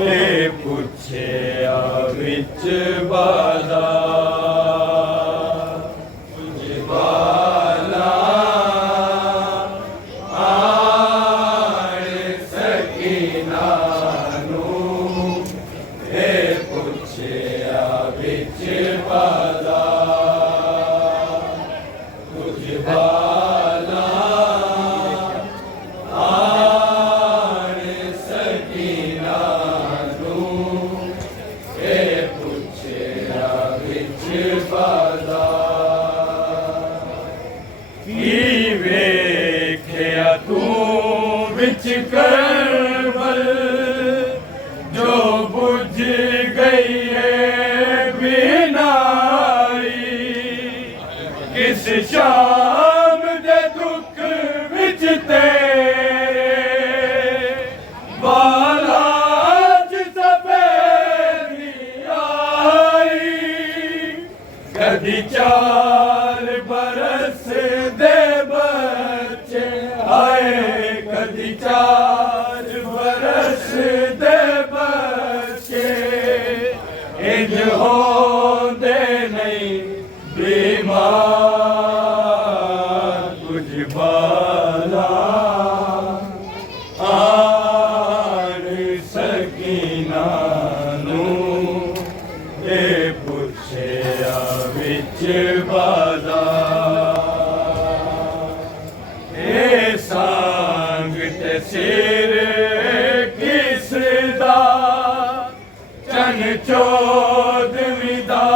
ਇਹ ਪੁੱਛਿਆ ਵਿੱਚ ਬਾਜ਼ਾਰ ਕੁਝ ਬਾਲਾ ਆੜ ਸਕੀਨਾ ਨੂੰ ਇਹ ਪੁੱਛਿਆ ਵਿੱਚ ਬਾਜ਼ਾਰ ਕੁਝ ਬਾਲਾ ਆੜ ਸਕੀਨਾ ਨੂੰ ਇਹ ਪੁੱਛਿਆ ਵਿੱਚ ਬਾਜ਼ਾਰ ਕੀ ਵੇਖਿਆ ਤੂੰ ਵਿੱਚ ਕਰਬਲ ਜੋ ਬੁਝ ਗਈ ਹੈ ਬਿਨਾਈ ਕਿਸ ਸ਼ਾਮ ਦੇ ਦੁੱਖ ਵਿੱਚ ਤੇਰੇ ਬਾਲਾਜ ਸਵੇਰੀ ਆਈ ਕਦੀ 4 ਬਰਸ ਦੇ ਬੱਚੇ ਆਏ ਕਦੀ 4 ਬਰਸ ਦੇ ਬੱਚੇ ਇੰਜ ਹੁੰਦੇ ਨਹੀਂ ਬਿਮਾਰ ਕੁਝ ਬਾਲਾ ਆੜ ਸਕੀਨਾ ਨੂੰ ਇਹ ਪੁੱਛਿਆ ਵਿੱਚ ਬਾਜ਼ਾਰ ਇਹ ਸੰਗ ਤੇ ਸਿਰ ਕਿਸ ਦਾ ਚੰਨ ਚੌਦਵੀਂ ਦਾ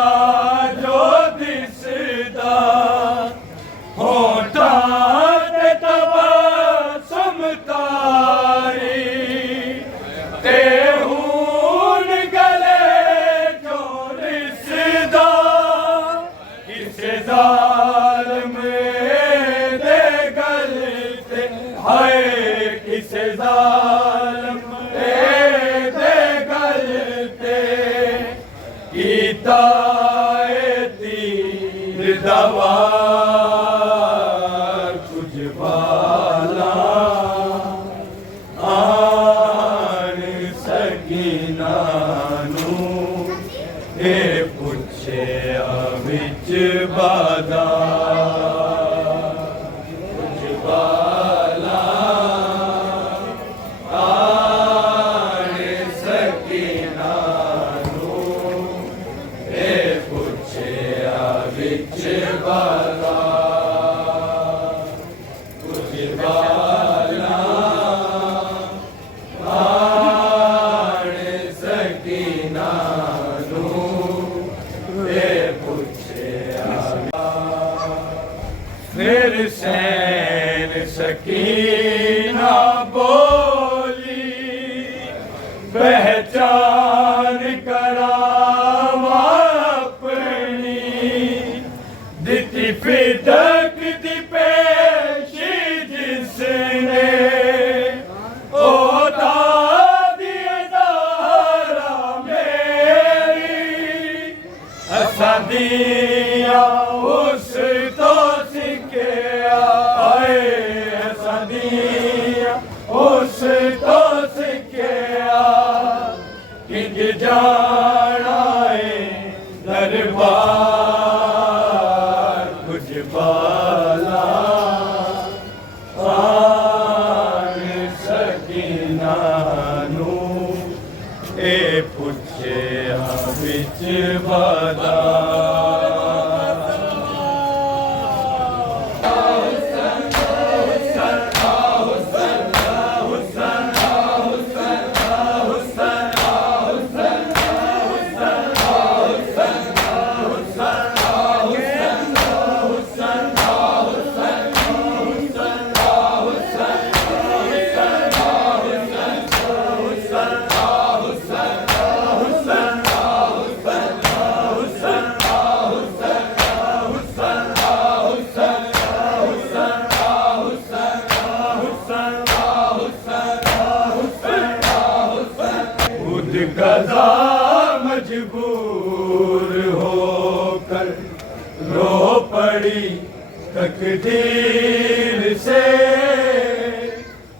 ਜੋ ਦਿਸਦਾ ਹੋਠਾਂ ਤੇ ਤਬਸਮ ਤਾਰੀ ਤੇ ਹੁਣ ਗਲੇ ਚੋਂ ਰਿਸਦਾ ਕਿਸੇ ਜ਼ਾਲਮ ਦੇ ਗਲ ਤੇ ਹਾਏ ਕਿਸੇ ਜ਼ਾਲਮ ਦੇ ਗਲ ਤੇ ਕੀਤਾ ਏ ਤੀਰ ਦਾ ਵਾਰ ਕੁਝ ਬਾਲਾ ਆਣ ਸਕੀਨਾ ਨੂੰ ਇਹ ਪੁੱਛਿਆ ਵਿੱਚ ਬਾਜ਼ਾਰ ਕੁਝ ਬਾਲਾ ਆਣ ਸਕੀਨਾ ਨੂੰ ਇਹ ਪੁੱਛਿਆ ਵਿੱਚ ਬਾਜ਼ਾਰ ਕੁਝ ਬਾਲਾ ਆਣ ਸਕੀਨਾ ਨੂੰ ਇਹ ਪੁੱਛਿਆ ਫਿਰ ਸੈਨ ਸਕੀਨਾ ਬੋਲੀ ਪਹਿਚਾਨ ਕਰਾਵਾਂ ਆਪਣੀ ਦਿੱਤੀ ਫਿਦਕ ਦੀ ਪੇਸ਼ੀ ਜਿਸਨੇ ਉਹਦਾ ਦੀ ਦਾਰਾ ਮੇਰੀ ਅਸਾਂ ਦੀਆਂ ਉਸ ਤੋਂ ਸਿੱਖਿਆ ਆਏ ਅਸਾਂ ਦੀਆਂ ਉਸ ਤੋਂ ਸਿੱਖਿਆ ਕਿੰਜ ਜਾਣਾ ਏ ਦਰਬਾਰ ਕੁਝ ਬਾਲਾ ਆਣ ਸਕੀਨਾ ਨੂੰ ਇਹ ਪੁੱਛਿਆ ਵਿੱਚ ਬਾਜ਼ਾਰ गदा मजबूर होकर रो पड़ी तकदीर से,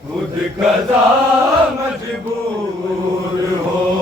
खुद गदा मजबूर हो